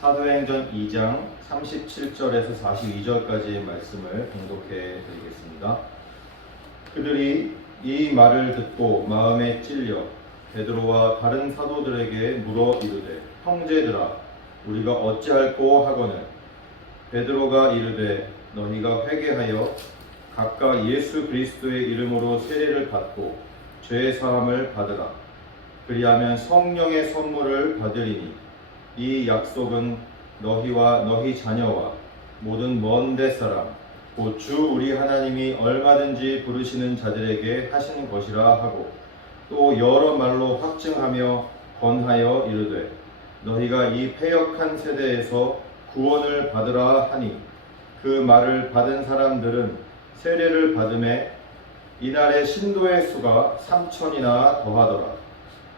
사도행전 2장 37절에서 42절까지의 말씀을 봉독해 드리겠습니다. 그들이 이 말을 듣고 마음에 찔려 베드로와 다른 사도들에게 물어 이르되, 형제들아, 우리가 어찌할꼬 하거늘. 베드로가 이르되, 너희가 회개하여 각각 예수 그리스도의 이름으로 세례를 받고 죄 사함을 받으라. 그리하면 성령의 선물을 받으리니 이 약속은 너희와 너희 자녀와 모든 먼 데 사람 곧 주 우리 하나님이 얼마든지 부르시는 자들에게 하시는 것이라 하고, 또 여러 말로 확증하며 권하여 이르되, 너희가 이 패역한 세대에서 구원을 받으라 하니, 그 말을 받은 사람들은 세례를 받음에 이날의 신도의 수가 3,000이나 더하더라.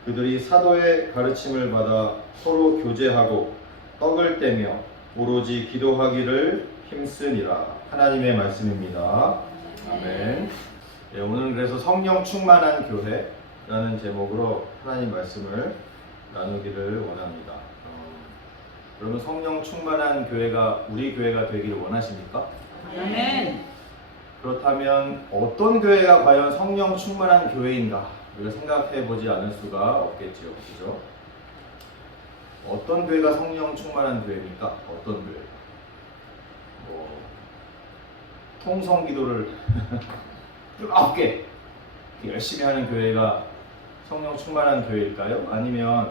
그들이 사도의 가르침을 받아 서로 교제하고 떡을 떼며 오로지 기도하기를 힘쓰니라. 하나님의 말씀입니다. 아멘. 예, 오늘은 그래서 성령 충만한 교회라는 제목으로 하나님 말씀을 나누기를 원합니다. 여러분, 성령 충만한 교회가 우리 교회가 되기를 원하십니까? 아멘. 그렇다면 어떤 교회가 과연 성령 충만한 교회인가? 우리가 생각해 보지 않을 수가 없겠지요. 그죠? 어떤 교회가 성령 충만한 교회입니까? 어떤 교회? 통성 기도를 뜨겁게 열심히 하는 교회가 성령 충만한 교회일까요? 아니면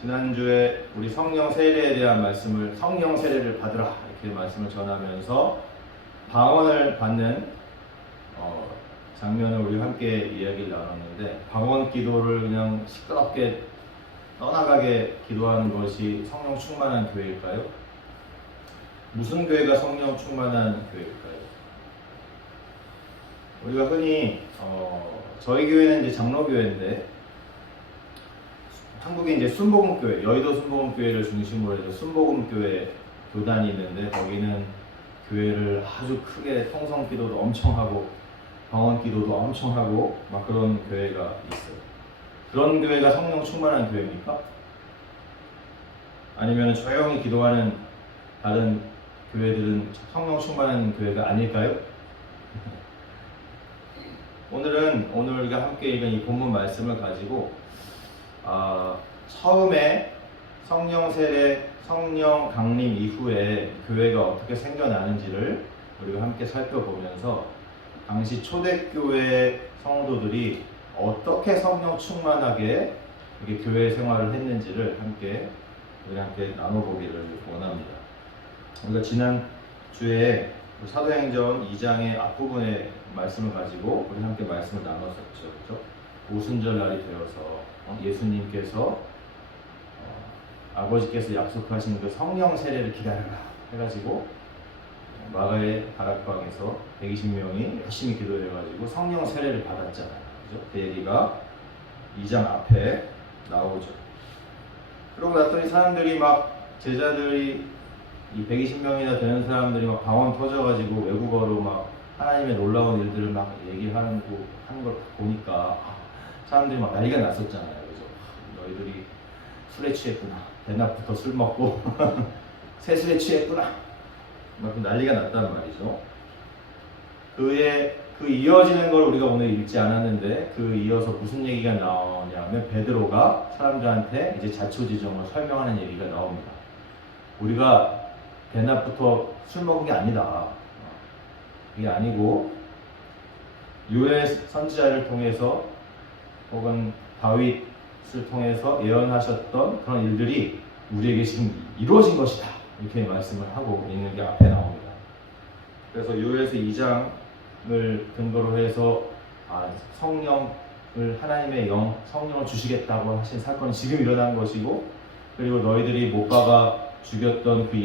지난주에 우리 성령 세례에 대한 말씀을, 성령 세례를 받으라 이렇게 말씀을 전하면서 방언을 받는 장면을 우리 함께 이야기를 나눴는데, 방언 기도를 그냥 시끄럽게 떠나가게 기도하는 것이 성령 충만한 교회일까요? 무슨 교회가 성령 충만한 교회일까요? 우리가 흔히 저희 교회는 이제 장로교회인데, 한국에 이제 순복음교회, 여의도 순복음교회를 중심으로 해서 순복음교회 교단이 있는데, 거기는 교회를 아주 크게 통성 기도도 엄청 하고 방언 기도도 엄청 하고 막 그런 교회가 있어요. 그런 교회가 성령 충만한 교회입니까? 아니면 조용히 기도하는 다른 교회들은 성령 충만한 교회가 아닐까요? 오늘 우리가 함께 읽은 이 본문 말씀을 가지고 처음에 성령 세례, 성령 강림 이후에 교회가 어떻게 생겨나는지를 우리가 함께 살펴보면서 당시 초대교회 성도들이 어떻게 성령 충만하게 이렇게 교회 생활을 했는지를 우리 함께 나눠보기를 원합니다. 우리가 지난 주에 사도행전 2장의 앞부분의 말씀을 가지고 우리 함께 말씀을 나눴었죠. 그렇죠? 오순절 날이 되어서 예수님께서 아버지께서 약속하신 그 성령 세례를 기다려라 해가지고 마가의 다락방에서 120명이 열심히 기도해가지고 성령 세례를 받았잖아요. 그죠? 그 얘기가 2장 앞에 나오죠. 그러고 났더니 사람들이 제자들이 이 120명이나 되는 사람들이 방언 터져가지고 외국어로 하나님의 놀라운 일들을 얘기하는 걸 보니까 사람들이 난리가 났었잖아요. 그죠? 너희들이 술에 취했구나. 대낮부터 술 먹고 새술에 취했구나. 난리가 났단 말이죠. 그 이어지는 걸 우리가 오늘 읽지 않았는데, 그 이어서 무슨 얘기가 나오냐면 베드로가 사람들한테 이제 자초지종을 설명하는 얘기가 나옵니다. 우리가 대낮부터 술 먹은 게 아니다. 그게 아니고 요엘 선지자를 통해서 혹은 다윗을 통해서 예언하셨던 그런 일들이 우리에게 지금 이루어진 것이다. 이렇게 말씀을 하고 있는 게 앞에 나옵니다. 그래서 요엘서 2장을 근거로 해서 성령을, 하나님의 성령을 주시겠다고 하신 사건이 지금 일어난 것이고, 그리고 너희들이 못 박아 죽였던 그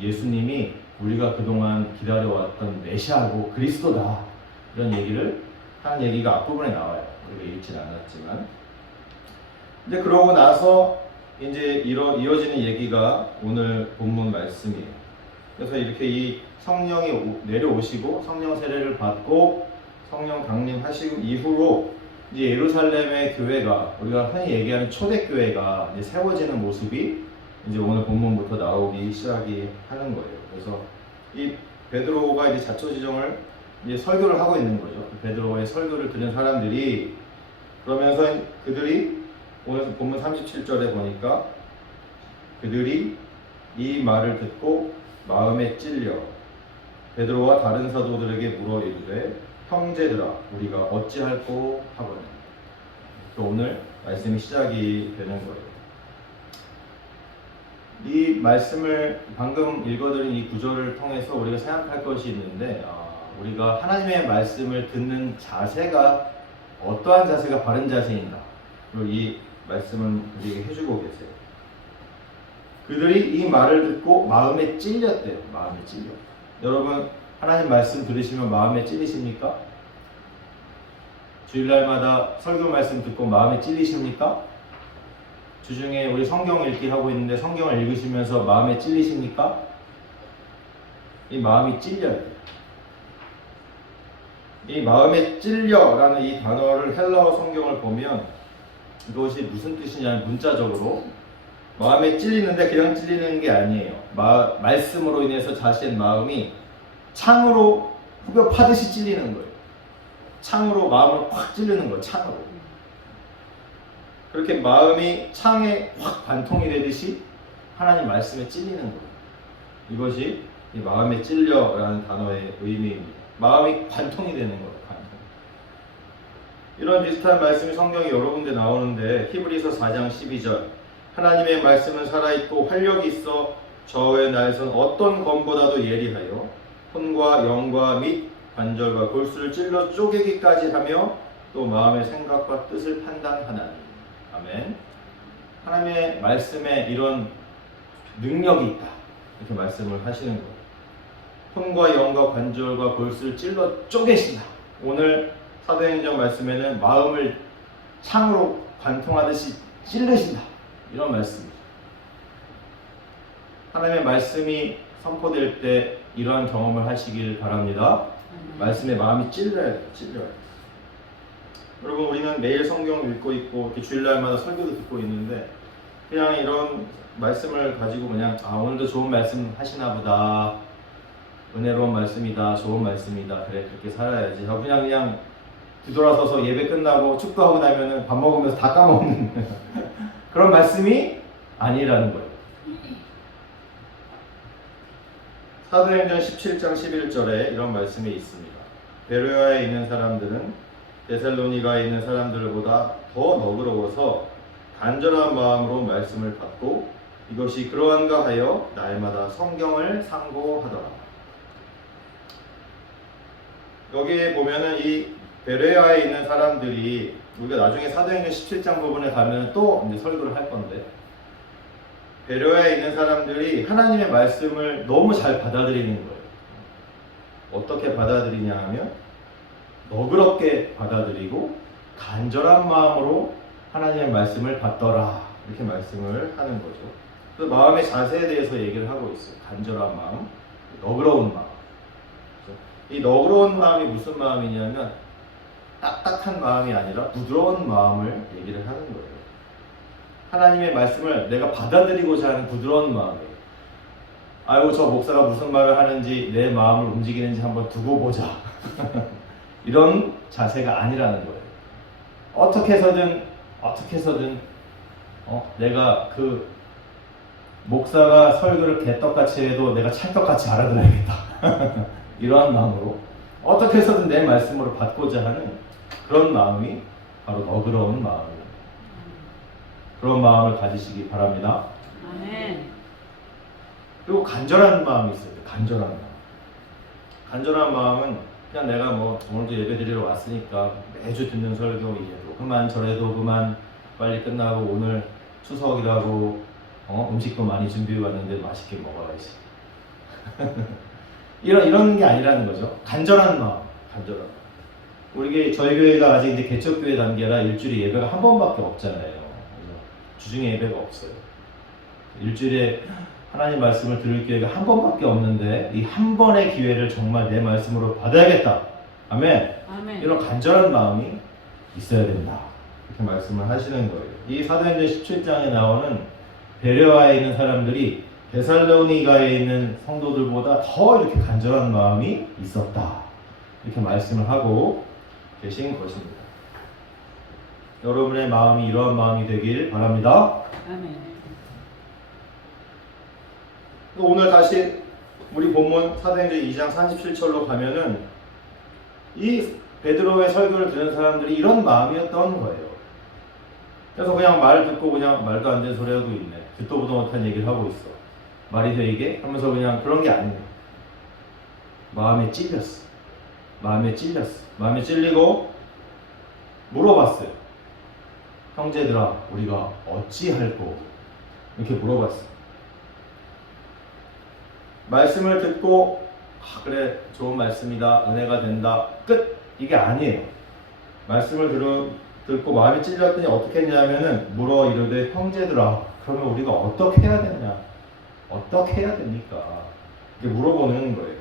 예수님이 우리가 그동안 기다려왔던 메시아고 그리스도다. 이런 얘기를 하는 얘기가 앞부분에 나와요. 우리가 읽지는 않았지만. 이제 그러고 나서 이제 이어지는 얘기가 오늘 본문 말씀이에요. 그래서 이렇게 이 성령이 내려오시고 성령 세례를 받고 성령 강림하시고 이후로 이제 예루살렘의 교회가, 우리가 흔히 얘기하는 초대교회가 이제 세워지는 모습이 이제 오늘 본문부터 나오기 시작이 하는 거예요. 그래서 이 베드로가 이제 자초지종을 이제 설교를 하고 있는 거죠. 베드로의 설교를 들은 사람들이 그러면서 그들이 오늘 본문 37절에 보니까 그들이 이 말을 듣고 마음에 찔려 베드로와 다른 사도들에게 물어 이르되 형제들아 우리가 어찌할꼬 하거늘. 또 오늘 말씀이 시작이 되는 거예요. 이 말씀을 방금 읽어드린 이 구절을 통해서 우리가 생각할 것이 있는데 우리가 하나님의 말씀을 듣는 자세가 어떠한 자세가 바른 자세인가 이 말씀을 우리에게 해주고 계세요. 그들이 이 말을 듣고 마음에 찔렸대요. 마음에 찔려. 여러분 하나님 말씀 들으시면 마음에 찔리십니까? 주일날마다 설교 말씀 듣고 마음에 찔리십니까? 주중에 우리 성경 읽기 하고 있는데 성경을 읽으시면서 마음에 찔리십니까? 이 마음이 찔려야 돼요. 이 마음에 찔려라는 이 단어를 헬라어 성경을 보면 이것이 무슨 뜻이냐면 문자적으로 마음에 찔리는데 그냥 찔리는 게 아니에요. 말씀으로 인해서 자신의 마음이 창으로 후벼 파듯이 찔리는 거예요. 창으로 마음을 확 찔리는 거예요. 창으로. 그렇게 마음이 창에 확 관통이 되듯이 하나님 말씀에 찔리는 거예요. 이것이 이 마음에 찔려라는 단어의 의미입니다. 마음이 관통이 되는 거예요. 관통. 이런 비슷한 말씀이 성경에 여러 군데 나오는데 히브리서 4장 12절 하나님의 말씀은 살아있고 활력이 있어 저의 날선 어떤 검보다도 예리하여 혼과 영과 및 관절과 골수를 찔러 쪼개기까지 하며 또 마음의 생각과 뜻을 판단하나니. 아멘. 하나님의 말씀에 이런 능력이 있다 이렇게 말씀을 하시는 거예요. 혼과 영과 관절과 골수를 찔러 쪼개신다. 오늘 사도행전 말씀에는 마음을 창으로 관통하듯이 찔르신다 이런 말씀입니다. 하나님의 말씀이 선포될 때 이러한 경험을 하시길 바랍니다. 말씀에 마음이 찔려야 돼요. 찔려야 돼요. 여러분 우리는 매일 성경을 읽고 있고 이렇게 주일날마다 설교도 듣고 있는데 그냥 이런 말씀을 가지고 그냥 오늘도 좋은 말씀 하시나 보다, 은혜로운 말씀이다, 좋은 말씀이다, 그래 그렇게 살아야지 하고 그냥 뒤돌아서서 예배 끝나고 축도하고 나면은 밥 먹으면서 다 까먹는 그런 말씀이 아니라는 거예요. 사도행전 17장 11절에 이런 말씀이 있습니다. 베레아에 있는 사람들은 데살로니가에 있는 사람들보다 더 너그러워서 간절한 마음으로 말씀을 받고 이것이 그러한가 하여 날마다 성경을 상고하더라. 여기에 보면은 이 베레아에 있는 사람들이 우리가 나중에 사도행전 17장 부분에 가면 또 이제 설교를 할 건데 베레아에 있는 사람들이 하나님의 말씀을 너무 잘 받아들이는 거예요. 어떻게 받아들이냐 하면 너그럽게 받아들이고 간절한 마음으로 하나님의 말씀을 받더라 이렇게 말씀을 하는 거죠. 그 마음의 자세에 대해서 얘기를 하고 있어요. 간절한 마음, 너그러운 마음. 이 너그러운 마음이 무슨 마음이냐면 딱딱한 마음이 아니라 부드러운 마음을 얘기를 하는 거예요. 하나님의 말씀을 내가 받아들이고자 하는 부드러운 마음이에요. 아이고 저 목사가 무슨 말을 하는지 내 마음을 움직이는지 한번 두고 보자 이런 자세가 아니라는 거예요. 어떻게 해서든 내가 그 목사가 설교를 개떡같이 해도 내가 찰떡같이 알아들어야겠다 이러한 마음으로 어떻게 해서든 내 말씀으로 받고자 하는 그런 마음이 바로 너그러운 마음입니다. 그런 마음을 가지시기 바랍니다. 아멘. 그리고 간절한 마음이 있어요. 간절한 마음. 간절한 마음은 그냥 내가 뭐 오늘도 예배드리러 왔으니까 매주 듣는 설교 이래도 그만 저래도 그만 빨리 끝나고 오늘 추석이라고 음식도 많이 준비해 왔는데 맛있게 먹어야지. 이런 게 아니라는 거죠. 간절한 마음, 간절한 마음. 저희 교회가 아직 이제 개척교회 단계라 일주일에 예배가 한 번밖에 없잖아요. 주중에 예배가 없어요. 일주일에 하나님 말씀을 들을 기회가 한 번밖에 없는데 이 한 번의 기회를 정말 내 말씀으로 받아야겠다. 아멘. 아멘. 이런 간절한 마음이 있어야 된다. 이렇게 말씀을 하시는 거예요. 이 사도행전 17장에 나오는 베레아에 있는 사람들이 데살로니가에 있는 성도들보다 더 이렇게 간절한 마음이 있었다. 이렇게 말씀을 하고 계신 것입니다. 여러분의 마음이 이러한 마음이 되길 바랍니다. 아멘. 또 오늘 다시 우리 본문 사도행전 2장 37절로 가면은 이 베드로의 설교를 들은 사람들이 이런 마음이었던 거예요. 그래서 그냥 말 듣고 그냥 말도 안 되는 소리 하고 있네. 듣도 보도 못한 얘기를 하고 있어. 말이 돼 이게? 하면서 그냥 그런 게 아니에요. 마음에 찔렸어. 마음에 찔렸어. 마음에 찔리고 물어봤어요. 형제들아, 우리가 어찌할꼬? 이렇게 물어봤어요. 말씀을 듣고 그래 좋은 말씀이다. 은혜가 된다. 끝! 이게 아니에요. 말씀을 듣고 마음이 찔렸더니 어떻게 했냐면은 물어 이르되 형제들아 그러면 우리가 어떻게 해야 되냐? 어떻게 해야 됩니까? 이렇게 물어보는 거예요.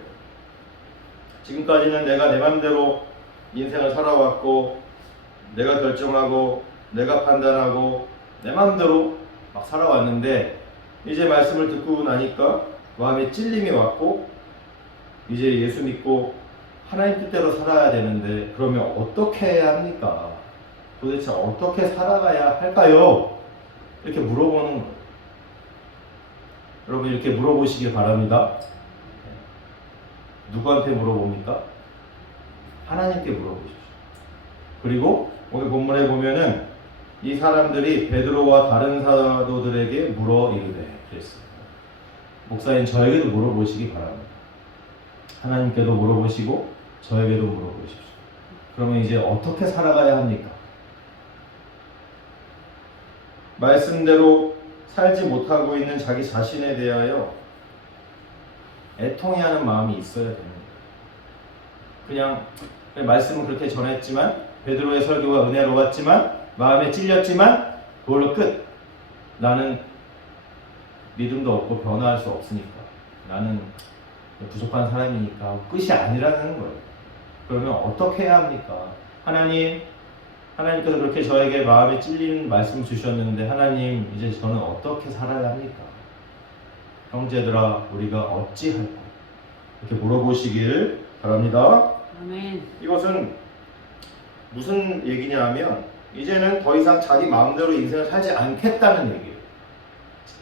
지금까지는 내가 내 맘대로 인생을 살아왔고 내가 결정하고 내가 판단하고 내 맘대로 막 살아왔는데 이제 말씀을 듣고 나니까 마음에 찔림이 왔고 이제 예수 믿고 하나님 뜻대로 살아야 되는데 그러면 어떻게 해야 합니까? 도대체 어떻게 살아가야 할까요? 이렇게 물어보는 거예요. 여러분 이렇게 물어보시길 바랍니다. 누구한테 물어봅니까? 하나님께 물어보십시오. 그리고 오늘 본문에 보면은 이 사람들이 베드로와 다른 사도들에게 물어 이르되 그랬습니다. 목사님 저에게도 물어보시기 바랍니다. 하나님께도 물어보시고 저에게도 물어보십시오. 그러면 이제 어떻게 살아가야 합니까? 말씀대로 살지 못하고 있는 자기 자신에 대하여 애통해하는 마음이 있어야 됩니다. 그냥 말씀은 그렇게 전했지만 베드로의 설교가 은혜로웠지만 마음에 찔렸지만 그걸로 끝. 나는 믿음도 없고 변화할 수 없으니까 나는 부족한 사람이니까 끝이 아니라는 거예요. 그러면 어떻게 해야 합니까? 하나님께서 그렇게 저에게 마음에 찔리는 말씀 주셨는데 하나님 이제 저는 어떻게 살아야 합니까? 형제들아 우리가 어찌할까? 이렇게 물어보시길 바랍니다. 아멘. 이것은 무슨 얘기냐 하면 이제는 더 이상 자기 마음대로 인생을 살지 않겠다는 얘기예요.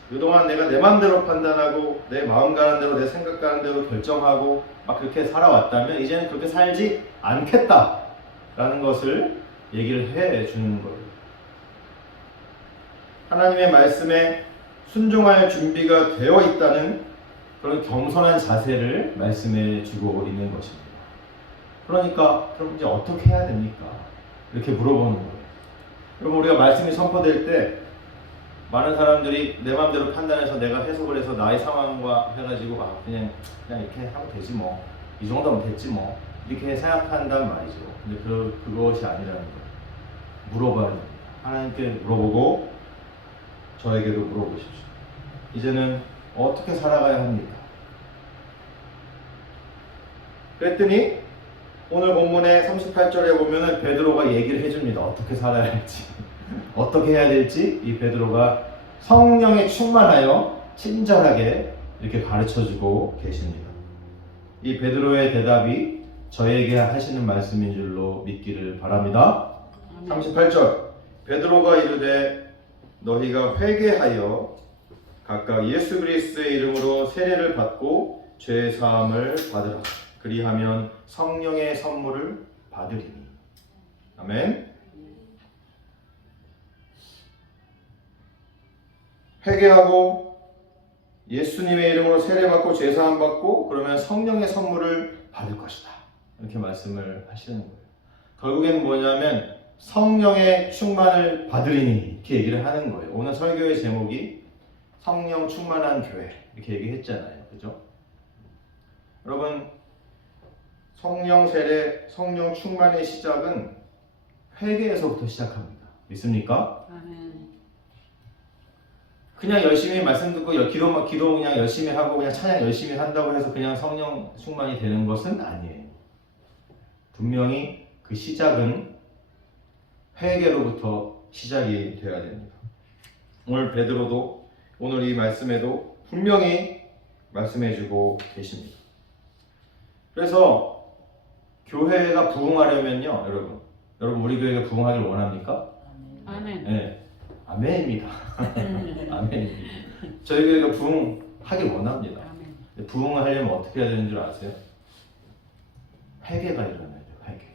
그동안 내가 내 마음대로 판단하고 내 마음 가는 대로 내 생각 가는 대로 결정하고 막 그렇게 살아왔다면 이제는 그렇게 살지 않겠다라는 것을 얘기를 해 주는 거예요. 하나님의 말씀에 순종할 준비가 되어 있다는 그런 겸손한 자세를 말씀해 주고 있는 것입니다. 그러니까 그럼 이제 어떻게 해야 됩니까? 이렇게 물어보는 거예요. 여러분 우리가 말씀이 선포될 때 많은 사람들이 내 마음대로 판단해서 내가 해석을 해서 나의 상황과 해가지고 그냥 이렇게 하면 되지 뭐 이 정도면 됐지 뭐 이렇게 생각한단 말이죠. 근데 그것이 아니라는 거예요. 물어봐야 됩니다. 하나님께 물어보고 저에게도 물어보십시오. 이제는 어떻게 살아가야 합니까? 그랬더니 오늘 본문의 38절에 보면은 베드로가 얘기를 해줍니다. 어떻게 살아야 할지 어떻게 해야 될지 이 베드로가 성령에 충만하여 친절하게 이렇게 가르쳐주고 계십니다. 이 베드로의 대답이 저에게 하시는 말씀인 줄로 믿기를 바랍니다. 38절 베드로가 이르되 너희가 회개하여 각각 예수 그리스도의 이름으로 세례를 받고 죄 사함을 받으라. 그리하면 성령의 선물을 받으리니. 아멘. 회개하고 예수님의 이름으로 세례받고 죄 사함 받고 그러면 성령의 선물을 받을 것이다. 이렇게 말씀을 하시는 거예요. 결국엔 뭐냐면 성령의 충만을 받으리니 이렇게 얘기를 하는 거예요. 오늘 설교의 제목이 성령 충만한 교회 이렇게 얘기했잖아요. 그죠? 여러분 성령 세례, 성령 충만의 시작은 회개에서부터 시작합니다. 믿습니까? 아멘. 그냥 열심히 말씀 듣고 기도 그냥 열심히 하고 그냥 찬양 열심히 한다고 해서 그냥 성령 충만이 되는 것은 아니에요. 분명히 그 시작은 회개로부터 시작이 되어야 됩니다. 오늘 베드로도 오늘 이 말씀에도 분명히 말씀해주고 계십니다. 그래서 교회가 부흥하려면요, 여러분 우리 교회가 부흥하길 원합니까? 아멘. 네, 아멘입니다. 아멘입니다. 저희 교회가 부흥하길 원합니다. 아멘. 부흥을 하려면 어떻게 해야 되는 줄 아세요? 회개가 일어나야 돼요. 회개.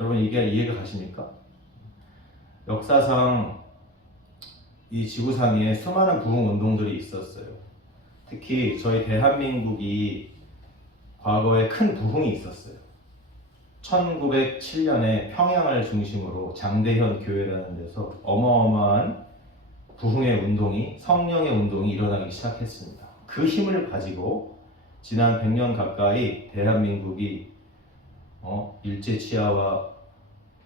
여러분 이게 이해가 가십니까? 역사상 이 지구상에 수많은 부흥 운동들이 있었어요. 특히 저희 대한민국이 과거에 큰 부흥이 있었어요. 1907년에 평양을 중심으로 장대현 교회라는 데서 어마어마한 부흥의 운동이, 성령의 운동이 일어나기 시작했습니다. 그 힘을 가지고 지난 100년 가까이 대한민국이 일제치하와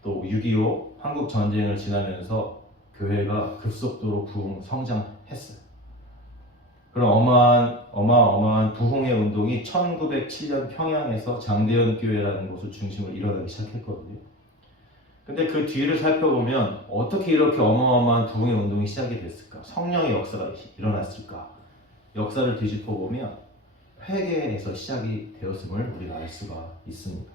또 6.25 한국 전쟁을 지나면서 교회가 급속도로 부흥 성장했어요. 그런 어마어마한 부흥의 운동이 1907년 평양에서 장대현 교회라는 곳을 중심으로 일어나기 시작했거든요. 근데 그 뒤를 살펴보면 어떻게 이렇게 어마어마한 부흥의 운동이 시작이 됐을까? 성령의 역사가 일어났을까? 역사를 뒤집어 보면 회개에서 시작이 되었음을 우리가 알 수가 있습니다.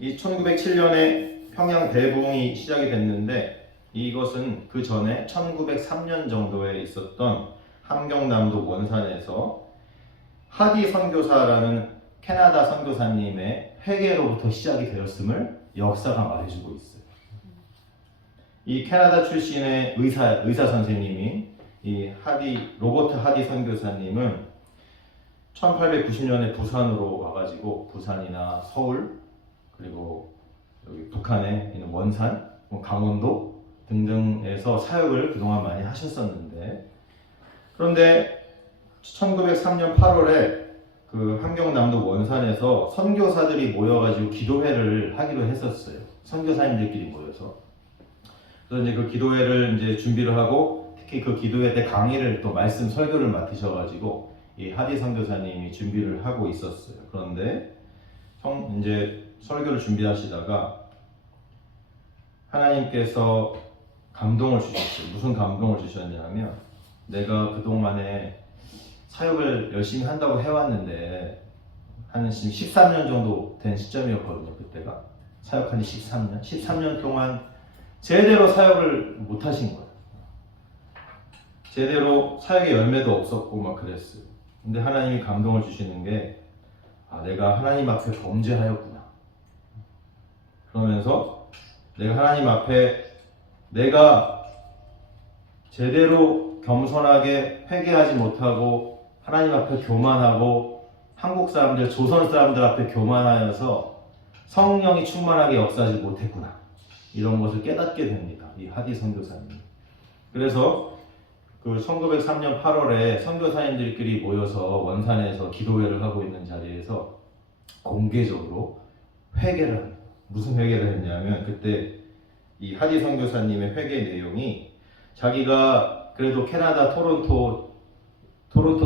이 1907년에 평양 대부흥이 시작이 됐는데 이것은 그 전에 1903년 정도에 있었던 함경남도 원산에서 하디 선교사라는 캐나다 선교사님의 회개로부터 시작이 되었음을 역사가 말해주고 있어요. 이 캐나다 출신의 의사 선생님인 이 로버트 하디 선교사님은 1890년에 부산으로 와가지고 부산이나 서울 그리고 여기 북한에 있는 원산, 강원도 등등에서 사역을 그동안 많이 하셨었는데 그런데 1903년 8월에 그 함경남도 원산에서 선교사들이 모여가지고 기도회를 하기로 했었어요. 선교사님들끼리 모여서. 그래서 이제 그 기도회를 이제 준비를 하고 특히 그 기도회 때 강의를 또 말씀 설교를 맡으셔가지고 이 하디 선교사님이 준비를 하고 있었어요. 그런데 이제 설교를 준비하시다가 하나님께서 감동을 주셨어요. 무슨 감동을 주셨냐면 내가 그동안에 사역을 열심히 한다고 해왔는데 한 13년 정도 된 시점이었거든요. 그때가 사역한 지 13년 동안 제대로 사역을 못 하신 거예요. 제대로 사역의 열매도 없었고 막 그랬어요. 근데 하나님이 감동을 주시는 게 내가 하나님 앞에 범죄하였구나. 그러면서 내가 하나님 앞에 내가 제대로 겸손하게 회개하지 못하고 하나님 앞에 교만하고 한국 사람들, 조선 사람들 앞에 교만하여서 성령이 충만하게 역사하지 못했구나. 이런 것을 깨닫게 됩니다. 이 하디 선교사님. 그래서 그 1903년 8월에 선교사님들끼리 모여서 원산에서 기도회를 하고 있는 자리에서 공개적으로 회개를 합니다. 무슨 회개를 했냐면 그때 이 하디 선교사님의 회개 내용이 자기가 그래도 캐나다 토론토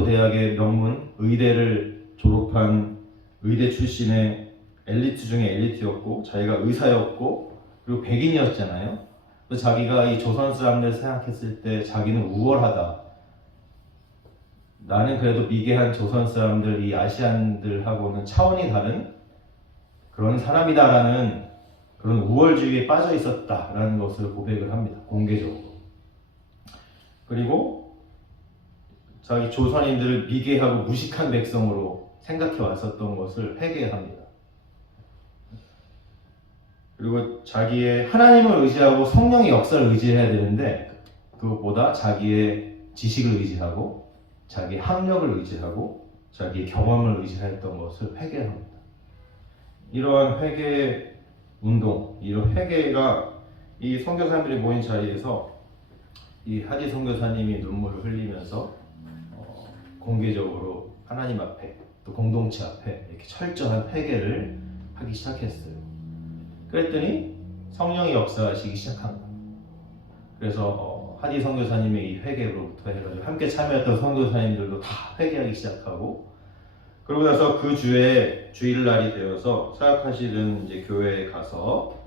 대학의 명문 의대를 졸업한 의대 출신의 엘리트 중에 엘리트였고 자기가 의사였고 그리고 백인이었잖아요. 그래서 자기가 이 조선 사람들 생각했을 때 자기는 우월하다. 나는 그래도 미개한 조선 사람들, 이 아시안들하고는 차원이 다른 그런 사람이다라는 그런 우월주의에 빠져 있었다라는 것을 고백을 합니다. 공개적으로. 그리고 자기 조선인들을 미개하고 무식한 백성으로 생각해 왔었던 것을 회개합니다. 그리고 자기의 하나님을 의지하고 성령의 역사를 의지해야 되는데 그것보다 자기의 지식을 의지하고 자기의 학력을 의지하고 자기의 경험을 의지했던 것을 회개합니다. 이러한 회개 운동, 이런 회개가 이 선교사님들이 모인 자리에서 이 하디 선교사님이 눈물을 흘리면서 공개적으로 하나님 앞에 또 공동체 앞에 이렇게 철저한 회개를 하기 시작했어요. 그랬더니 성령이 역사하시기 시작합니다. 그래서 하디 선교사님의 이 회개로부터 해가지고 함께 참여했던 선교사님들도 다 회개하기 시작하고 그러고 나서 그 주에 주일날이 되어서 사역하시는 이제 교회에 가서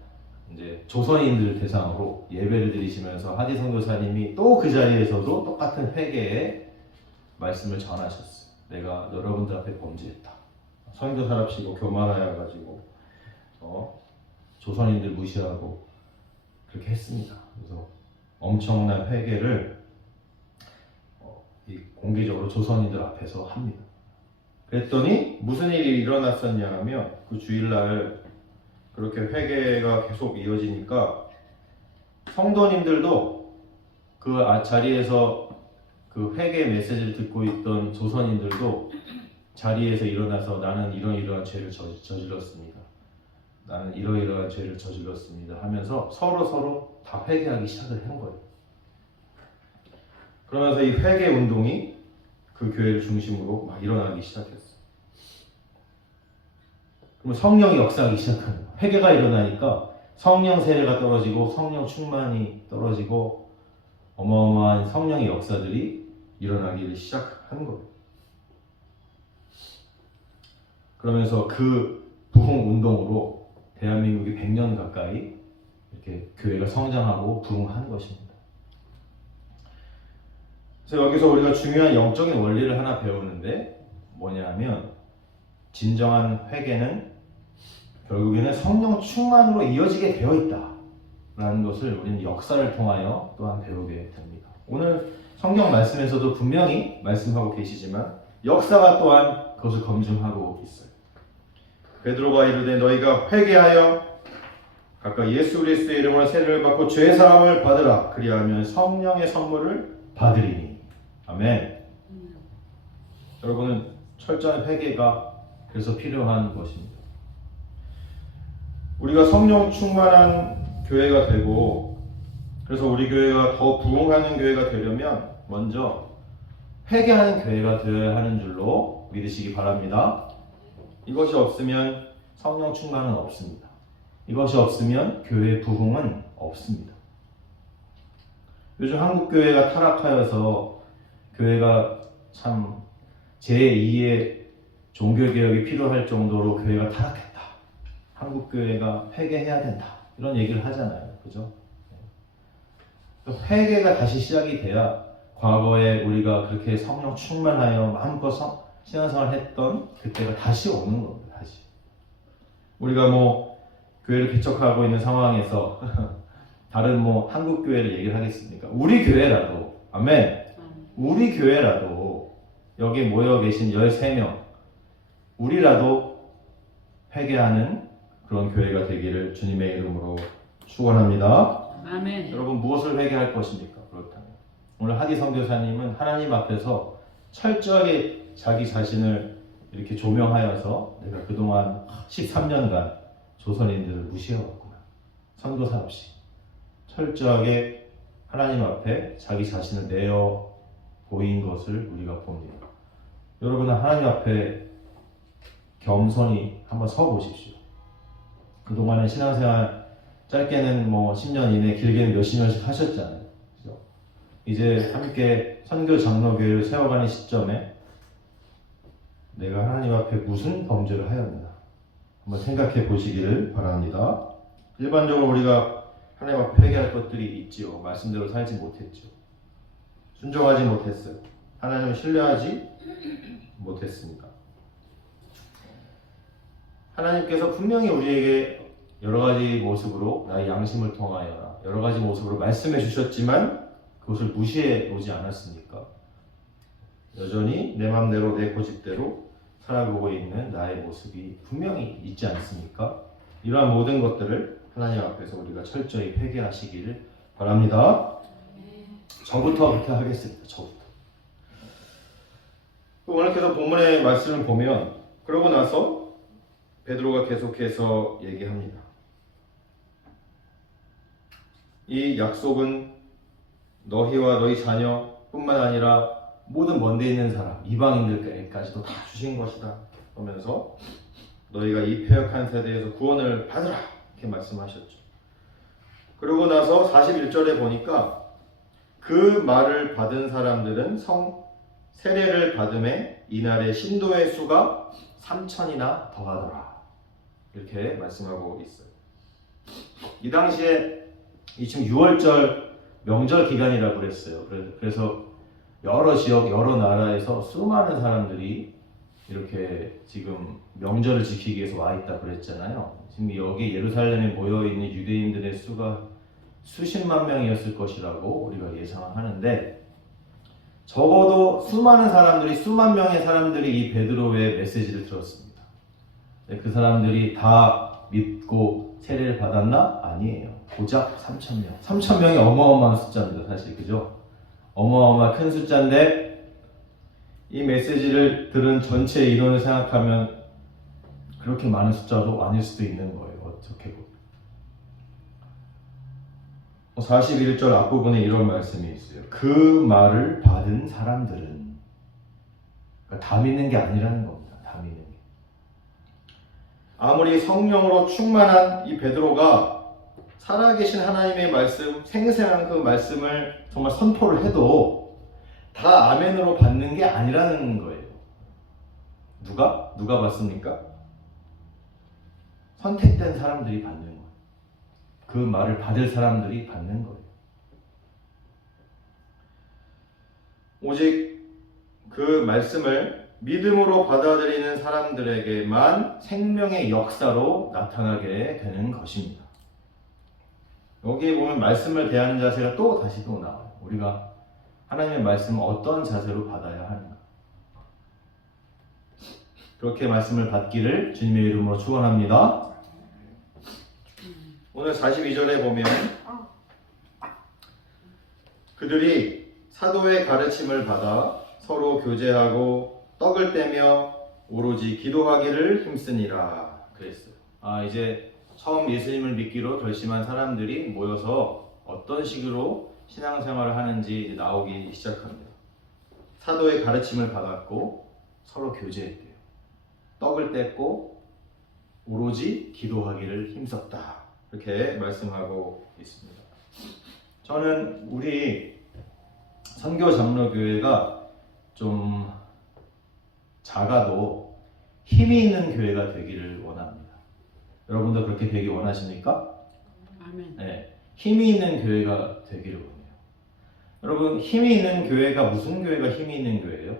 이제 조선인들 대상으로 예배를 드리시면서 하디 선교사님이 또 그 자리에서도 똑같은 회개의 말씀을 전하셨어요. 내가 여러분들 앞에 범죄했다. 선교사랍시고 교만하여 가지고 조선인들 무시하고 그렇게 했습니다. 그래서 엄청난 회개를 공개적으로 조선인들 앞에서 합니다. 그랬더니 무슨 일이 일어났었냐 하면 그 주일날 그렇게 회개가 계속 이어지니까 성도님들도 그 자리에서 그 회개 메시지를 듣고 있던 조선인들도 자리에서 일어나서 나는 이러이러한 죄를 저질렀습니다. 나는 이러이러한 죄를 저질렀습니다 하면서 서로 다 회개하기 시작을 한 거예요. 그러면서 이 회개 운동이 그 교회를 중심으로 막 일어나기 시작했어요. 그러면 성령이 역사하기 시작하는 거예요. 회개가 일어나니까 성령 세례가 떨어지고 성령 충만이 떨어지고 어마어마한 성령의 역사들이 일어나기를 시작하는 거예요. 그러면서 그 부흥 운동으로 대한민국이 100년 가까이 이렇게 교회가 성장하고 부흥하는 것입니다. 그래서 여기서 우리가 중요한 영적인 원리를 하나 배우는데 뭐냐면 진정한 회개는 결국에는 성령 충만으로 이어지게 되어 있다라는 것을 우리는 역사를 통하여 또한 배우게 됩니다. 오늘 성경 말씀에서도 분명히 말씀하고 계시지만 역사가 또한 그것을 검증하고 있어요. 베드로가 이르되 너희가 회개하여 각각 예수 그리스도의 이름으로 세례를 받고 죄 사함을 받으라. 그리하면 성령의 선물을 받으리니. 아멘. 여러분은 철저한 회개가 그래서 필요한 것입니다. 우리가 성령 충만한 교회가 되고 그래서 우리 교회가 더 부흥하는 교회가 되려면 먼저 회개하는 교회가 되어야 하는 줄로 믿으시기 바랍니다. 이것이 없으면 성령 충만은 없습니다. 이것이 없으면 교회 부흥은 없습니다. 요즘 한국 교회가 타락하여서 교회가 참 제2의 종교개혁이 필요할 정도로 교회가 타락했다. 한국 교회가 회개해야 된다. 이런 얘기를 하잖아요. 그죠? 회개가 다시 시작이 돼야 과거에 우리가 그렇게 성령 충만하여 마음껏 신앙생활 했던 그때가 다시 오는 겁니다. 다시. 우리가 교회를 개척하고 있는 상황에서 다른 한국 교회를 얘기를 하겠습니까? 우리 교회라도, 아멘. 우리 교회라도 여기 모여 계신 13명 우리라도 회개하는 그런 교회가 되기를 주님의 이름으로 축원합니다. 아멘. 여러분 무엇을 회개할 것입니까? 그렇다면 오늘 하디 선교사님은 하나님 앞에서 철저하게 자기 자신을 이렇게 조명하여서 내가 그동안 13년간 조선인들을 무시해왔구나. 선교사 없이 철저하게 하나님 앞에 자기 자신을 내어 보인 것을 우리가 봅니다. 여러분은 하나님 앞에 겸손히 한번 서 보십시오. 그동안의 신앙생활 짧게는 10년 이내, 길게는 몇십 년씩 하셨잖아요. 그죠? 이제 함께 선교 장로교회를 세워가는 시점에 내가 하나님 앞에 무슨 범죄를 하였나 한번 생각해 보시기를 바랍니다. 일반적으로 우리가 하나님 앞에 회개할 것들이 있지요. 말씀대로 살지 못했죠. 순종하지 못했어요. 하나님을 신뢰하지 못했습니다. 하나님께서 분명히 우리에게 여러 가지 모습으로 나의 양심을 통하여 여러 가지 모습으로 말씀해 주셨지만 그것을 무시해 오지 않았습니까? 여전히 내 맘대로 내 고집대로 살아보고 있는 나의 모습이 분명히 있지 않습니까? 이러한 모든 것들을 하나님 앞에서 우리가 철저히 회개하시기를 바랍니다. 저부터 그렇게 하겠습니다. 저부터. 오늘 계속 본문의 말씀을 보면 그러고 나서 베드로가 계속해서 얘기합니다. 이 약속은 너희와 너희 자녀뿐만 아니라 모든 먼데 있는 사람, 이방인들까지도 다 주신 것이다. 그러면서 너희가 이 패역한 세대에서 구원을 받으라 이렇게 말씀하셨죠. 그러고 나서 41절에 보니까 그 말을 받은 사람들은 세례를 받음에 이날의 신도의 수가 3,000이나 더하더라. 이렇게 말씀하고 있어요. 이 당시에 지금 6월절 명절 기간이라고 그랬어요. 그래서 여러 지역, 여러 나라에서 수많은 사람들이 이렇게 지금 명절을 지키기 위해서 와 있다고 그랬잖아요. 지금 여기 예루살렘에 모여 있는 유대인들의 수가 수십만 명이었을 것이라고 우리가 예상하는데, 적어도 수많은 사람들이, 수만 명의 사람들이 이 베드로의 메시지를 들었습니다. 그 사람들이 다 믿고 세례를 받았나? 아니에요. 고작 3,000명. 3,000명이 어마어마한 숫자입니다, 사실. 그죠? 어마어마한 큰 숫자인데, 이 메시지를 들은 전체 인원을 생각하면 그렇게 많은 숫자도 아닐 수도 있는 거예요. 어떻게 보면. 41절 앞부분에 이런 말씀이 있어요. 그 말을 받은 사람들은, 그러니까 다 믿는 게 아니라는 겁니다. 다 믿는 게. 아무리 성령으로 충만한 이 베드로가 살아계신 하나님의 말씀, 생생한 그 말씀을 정말 선포를 해도 다 아멘으로 받는 게 아니라는 거예요. 누가 받습니까? 선택된 사람들이 받는 거예요. 그 말을 받을 사람들이 받는 거예요. 오직 그 말씀을 믿음으로 받아들이는 사람들에게만 생명의 역사로 나타나게 되는 것입니다. 여기에 보면 말씀을 대하는 자세가 다시 나와요. 우리가 하나님의 말씀을 어떤 자세로 받아야 하는가. 그렇게 말씀을 받기를 주님의 이름으로 축원합니다. 오늘 42절에 보면 그들이 사도의 가르침을 받아 서로 교제하고 떡을 떼며 오로지 기도하기를 힘쓰니라 그랬어요. 이제 처음 예수님을 믿기로 결심한 사람들이 모여서 어떤 식으로 신앙생활을 하는지 이제 나오기 시작합니다. 사도의 가르침을 받았고 서로 교제했대요. 떡을 뗐고 오로지 기도하기를 힘썼다. 이렇게 말씀하고 있습니다. 저는 우리 선교장로교회가 좀 작아도 힘이 있는 교회가 되기를 원합니다. 여러분도 그렇게 되기 원하십니까? 아멘. 네, 힘이 있는 교회가 되기를 원해요. 여러분, 힘이 있는 교회가 무슨 교회가 힘이 있는 교회예요?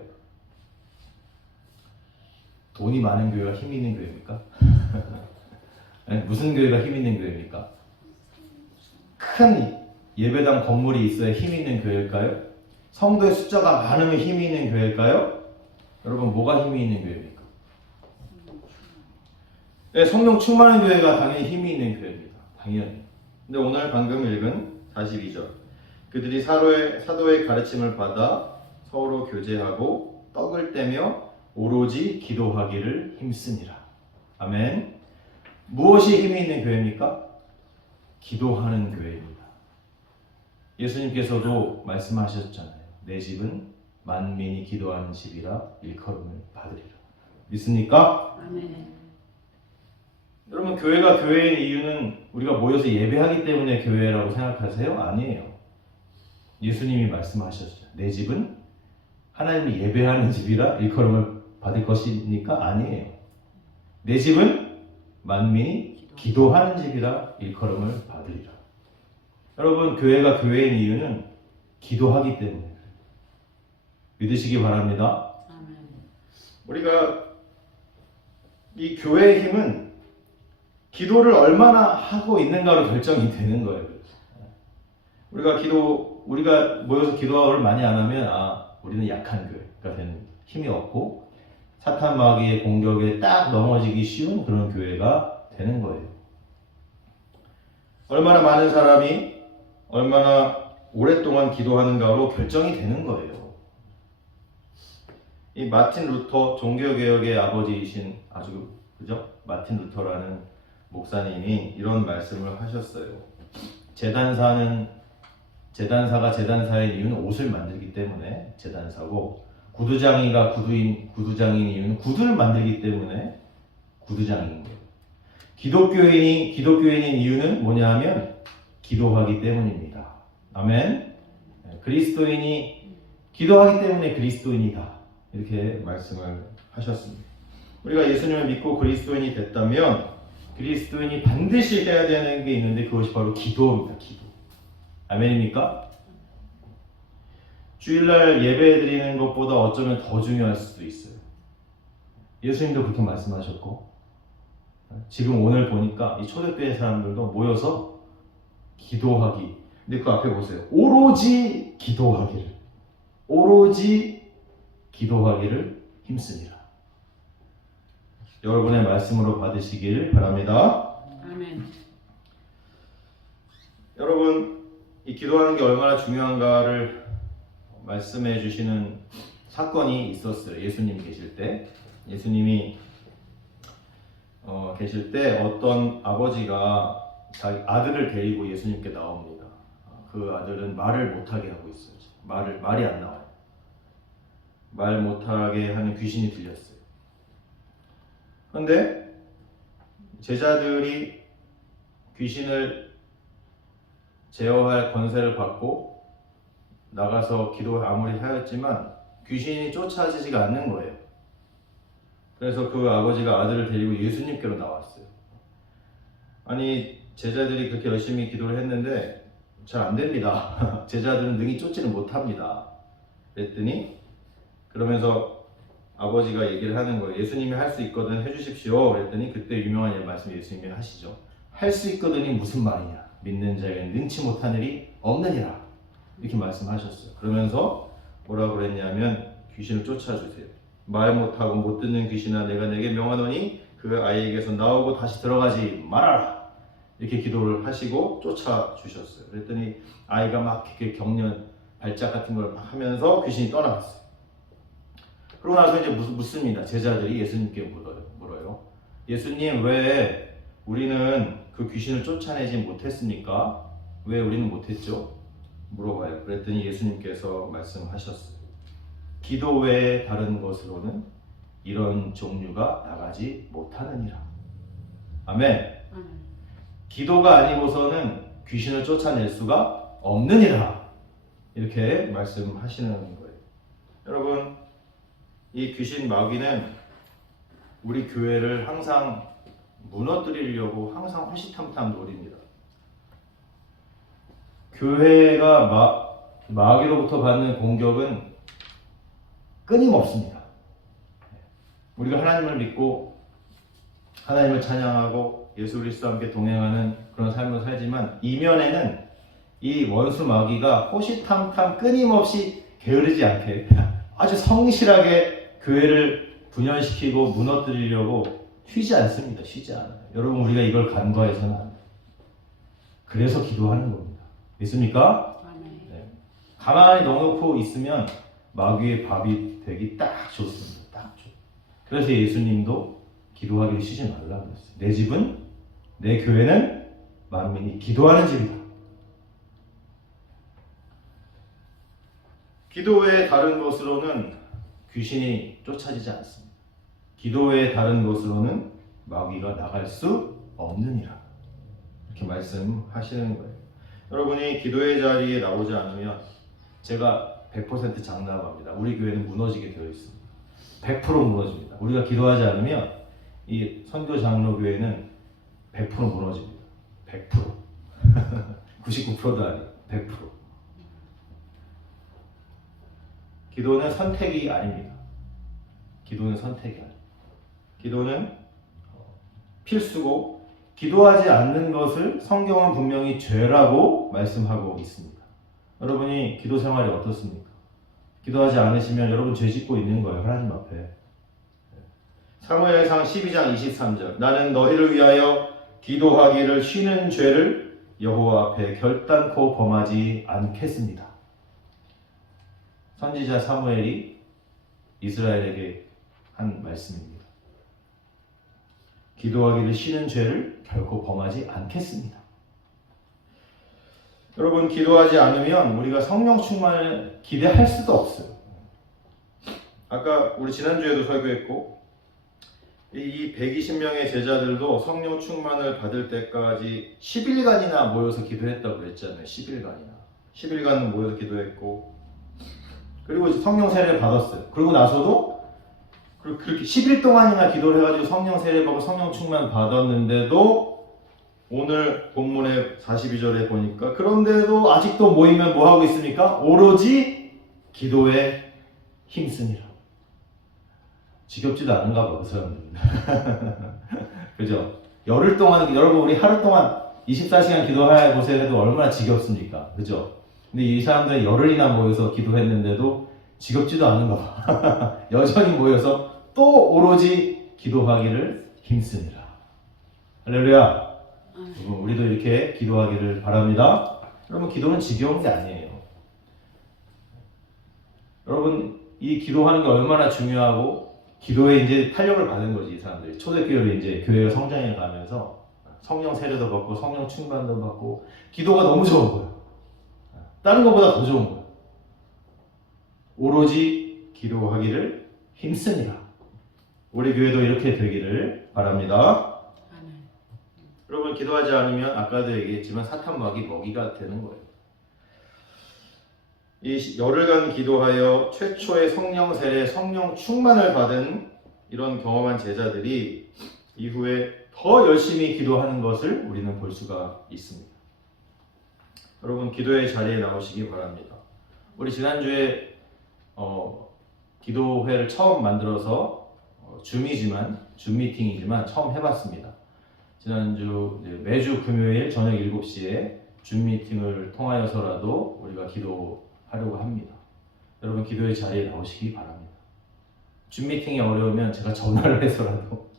돈이 많은 교회가 힘이 있는 교회입니까? 네, 무슨 교회가 힘이 있는 교회입니까? 큰 예배당 건물이 있어야 힘이 있는 교회일까요? 성도의 숫자가 많으면 힘이 있는 교회일까요? 여러분, 뭐가 힘이 있는 교회입니까? 네, 성령 충만한 교회가 당연히 힘이 있는 교회입니다. 당연히. 근데 오늘 방금 읽은 42절, 그들이 사도의 가르침을 받아 서로 교제하고 떡을 떼며 오로지 기도하기를 힘쓰니라. 아멘. 무엇이 힘이 있는 교회입니까? 기도하는 교회입니다. 예수님께서도 말씀하셨잖아요. 내 집은 만민이 기도하는 집이라 일컬음을 받으리라. 믿습니까? 아멘. 여러분, 교회가 교회인 이유는 우리가 모여서 예배하기 때문에 교회라고 생각하세요? 아니에요. 예수님이 말씀하셨죠. 내 집은 하나님을 예배하는 집이라 일컬음을 받을 것입니까? 아니에요. 내 집은 만민이 기도하는 집이라 일컬음을 받으리라. 여러분, 교회가 교회인 이유는 기도하기 때문에 믿으시기 바랍니다. 아멘. 우리가 이 교회의 힘은 기도를 얼마나 하고 있는가로 결정이 되는 거예요. 우리가 모여서 기도를 많이 안 하면 우리는 약한 교회가 되는, 힘이 없고 사탄 마귀의 공격에 딱 넘어지기 쉬운 그런 교회가 되는 거예요. 얼마나 많은 사람이 얼마나 오랫동안 기도하는가로 결정이 되는 거예요. 이 마틴 루터, 종교개혁의 아버지이신 마틴 루터라는 목사님이 이런 말씀을 하셨어요. 재단사가 재단사의 이유는 옷을 만들기 때문에 재단사고, 구두장이가 구두장인 이유는 구두를 만들기 때문에 구두장인 거예요. 기독교인인 이유는 뭐냐 하면 기도하기 때문입니다. 아멘. 그리스도인이 기도하기 때문에 그리스도인이다. 이렇게 말씀을 하셨습니다. 우리가 예수님을 믿고 그리스도인이 됐다면 그리스도인이 반드시 해야 되는 게 있는데 그것이 바로 기도입니다. 기도. 아멘입니까? 주일날 예배 드리는 것보다 어쩌면 더 중요할 수도 있어요. 예수님도 그렇게 말씀하셨고, 지금 오늘 보니까 이 초대교회 사람들도 모여서 기도하기. 근데 그 앞에 보세요. 오로지 기도하기를. 오로지 기도하기를 힘쓰니라. 여러분의 말씀으로 받으시길 바랍니다. 아멘. 여러분, 이 기도하는 게 얼마나 중요한가를 말씀해 주시는 사건이 있었어요. 예수님 계실 때. 예수님이 계실 때 어떤 아버지가 자기 아들을 데리고 예수님께 나옵니다. 그 아들은 말을 못하게 하고 있어요. 말이 안 나와요. 말 못하게 하는 귀신이 들렸어요. 그런데 제자들이 귀신을 제어할 권세를 받고 나가서 기도를 아무리 하였지만 귀신이 쫓아지지가 않는 거예요. 그래서 그 아버지가 아들을 데리고 예수님께로 나왔어요. 아니, 제자들이 그렇게 열심히 기도를 했는데 잘 안 됩니다. 제자들은 능히 쫓지는 못합니다. 그랬더니 그러면서 아버지가 얘기를 하는 거예요. 예수님이 할 수 있거든 해주십시오. 그랬더니 그때 유명한 말씀 예수님이 하시죠. 할 수 있거든이 무슨 말이냐. 믿는 자에게는 능치 못하늘이 없느니라. 이렇게 말씀하셨어요. 그러면서 뭐라고 그랬냐면 귀신을 쫓아주세요. 말 못하고 못 듣는 귀신아 내가 내게 명하노니 그 아이에게서 나오고 다시 들어가지 말아라. 이렇게 기도를 하시고 쫓아주셨어요. 그랬더니 아이가 막 이렇게 격려 발작 같은 걸 막 하면서 귀신이 떠나갔어요. 그러고 나서 이제 묻습니다. 제자들이 예수님께 물어요. 예수님, 왜 우리는 그 귀신을 쫓아내지 못했습니까? 왜 우리는 못했죠? 물어봐요. 그랬더니 예수님께서 말씀하셨어요. 기도 외에 다른 것으로는 이런 종류가 나가지 못하느니라. 아멘. 기도가 아니고서는 귀신을 쫓아낼 수가 없느니라. 이렇게 말씀하시는 거예요. 여러분, 이 귀신 마귀는 우리 교회를 항상 무너뜨리려고 항상 호시탐탐 노립니다. 교회가 마귀로부터 받는 공격은 끊임없습니다. 우리가 하나님을 믿고 하나님을 찬양하고 예수 그리스도와 함께 동행하는 그런 삶을 살지만 이면에는 이 원수 마귀가 호시탐탐 끊임없이 게으르지 않게 아주 성실하게 교회를 분열시키고 무너뜨리려고 쉬지 않습니다. 쉬지 않아요. 여러분, 우리가 이걸 간과해서는 안 돼요. 그래서 기도하는 겁니다. 믿습니까? 네. 가만히 넣어놓고 있으면 마귀의 밥이 되기 딱 좋습니다. 딱 좋. 그래서 예수님도 기도하기를 쉬지 말라고 했어요. 내 집은, 내 교회는 만민이 기도하는 집이다. 기도 외에 다른 것으로는 귀신이 쫓아지지 않습니다. 기도 외에 다른 것으로는 마귀가 나갈 수 없느니라. 이렇게 말씀하시는 거예요. 여러분이 기도의 자리에 나오지 않으면 제가 100% 장담합니다. 우리 교회는 무너지게 되어 있습니다. 100% 무너집니다. 우리가 기도하지 않으면 이 선교 장로 교회는 100% 무너집니다. 100%. 99%도 아니에요. 100%. 기도는 선택이 아닙니다. 기도는 선택이 아닙니다. 기도는 필수고 기도하지 않는 것을 성경은 분명히 죄라고 말씀하고 있습니다. 여러분이 기도 생활이 어떻습니까? 기도하지 않으시면 여러분 죄 짓고 있는 거예요. 하나님 앞에. 사무엘상 12장 23절 나는 너희를 위하여 기도하기를 쉬는 죄를 여호와 앞에 결단코 범하지 않겠습니다. 선지자 사무엘이 이스라엘에게 한 말씀입니다. 기도하기를 쉬는 죄를 결코 범하지 않겠습니다. 여러분, 기도하지 않으면 우리가 성령 충만을 기대할 수도 없어요. 아까 우리 지난주에도 설교했고 이 120명의 제자들도 성령 충만을 받을 때까지 10일간이나 모여서 기도했다고 그랬잖아요. 10일간은 모여서 기도했고 그리고 성령 세례를 받았어요. 그리고 나서도 그리고 그렇게 10일 동안이나 기도를 해가지고 성령 세례받고 성령 충만 받았는데도 오늘 본문의 42절에 보니까 그런데도 아직도 모이면 뭐 하고 있습니까? 오로지 기도에 힘쓰니라. 지겹지도 않은가 봐, 그 사람들은. 그죠? 열흘 동안, 여러분, 우리 하루 동안 24시간 기도해 보세요 해도 얼마나 지겹습니까? 그죠? 근데 이 사람들은 열흘이나 모여서 기도했는데도 지겹지도 않은가 봐. 여전히 모여서 또 오로지 기도하기를 힘쓰니라. 할렐루야. 여러분, 우리도 이렇게 기도하기를 바랍니다. 여러분, 기도는 지겨운 게 아니에요. 여러분, 이 기도하는 게 얼마나 중요하고 기도에 이제 탄력을 받은 거지, 이 사람들이. 초대교회로 이제 교회가 성장해 가면서 성령 세례도 받고 성령 충만도 받고 기도가 너무 좋은 거예요. 다른 것보다 더 좋은 거예요. 오로지 기도하기를 힘쓰니라. 우리 교회도 이렇게 되기를 바랍니다. 아멘. 여러분, 기도하지 않으면 아까도 얘기했지만 사탄 먹이가 되는 거예요. 이 열흘간 기도하여 최초의 성령 세례, 성령 충만을 받은 이런 경험한 제자들이 이후에 더 열심히 기도하는 것을 우리는 볼 수가 있습니다. 여러분, 기도의 자리에 나오시기 바랍니다. 우리 지난주에 기도회를 처음 만들어서 줌 미팅이지만 처음 해봤습니다. 지난주 매주 금요일 저녁 7시에 줌 미팅을 통하여서라도 우리가 기도하려고 합니다. 여러분, 기도의 자리에 나오시기 바랍니다. 줌 미팅이 어려우면 제가 전화를 해서라도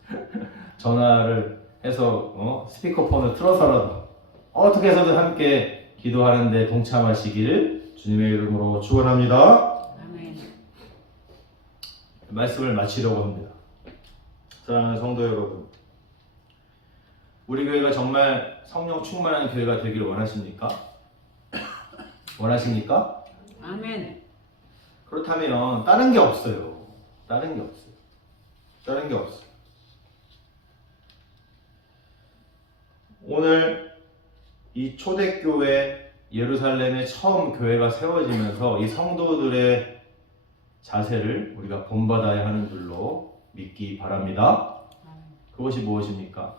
전화를 해서 스피커폰을 틀어서라도 어떻게 해서든 함께 기도하는데 동참하시기를 주님의 이름으로 축원합니다. 아멘. 말씀을 마치려고 합니다. 사랑하는 성도 여러분, 우리 교회가 정말 성령 충만한 교회가 되기를 원하십니까? 원하십니까? 아멘. 그렇다면 다른 게 없어요. 다른 게 없어요. 오늘 이 초대교회 예루살렘에 처음 교회가 세워지면서 이 성도들의 자세를 우리가 본받아야 하는 줄로 믿기 바랍니다. 그것이 무엇입니까?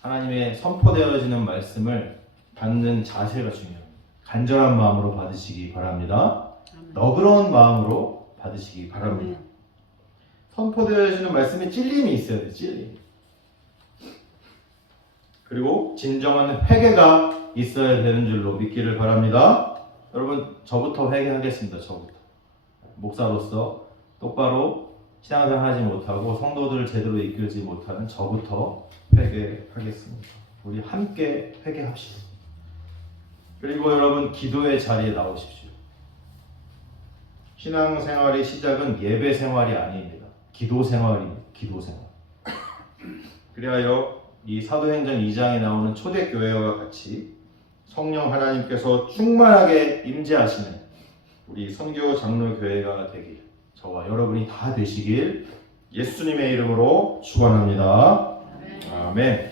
하나님의 선포되어지는 말씀을 받는 자세가 중요합니다. 간절한 마음으로 받으시기 바랍니다. 아멘. 너그러운 마음으로 받으시기 바랍니다. 선포되어지는 말씀에 찔림이 있어야 돼요. 찔림. 그리고 진정한 회개가 있어야 되는 줄로 믿기를 바랍니다. 여러분, 저부터 회개하겠습니다. 저부터. 목사로서 똑바로 신앙생활 하지 못하고 성도들을 제대로 이끌지 못하는 저부터 회개하겠습니다. 우리 함께 회개합시다. 그리고 여러분, 기도의 자리에 나오십시오. 신앙생활의 시작은 예배 생활이 아닙니다. 기도 생활입니다. 기도 생활. 그리하여 이 사도행전 2장에 나오는 초대교회와 같이 성령 하나님께서 충만하게 임재하시는 우리 선교 장로 교회가 되길, 저와 여러분이 다 되시길 예수님의 이름으로 축원합니다. 아멘.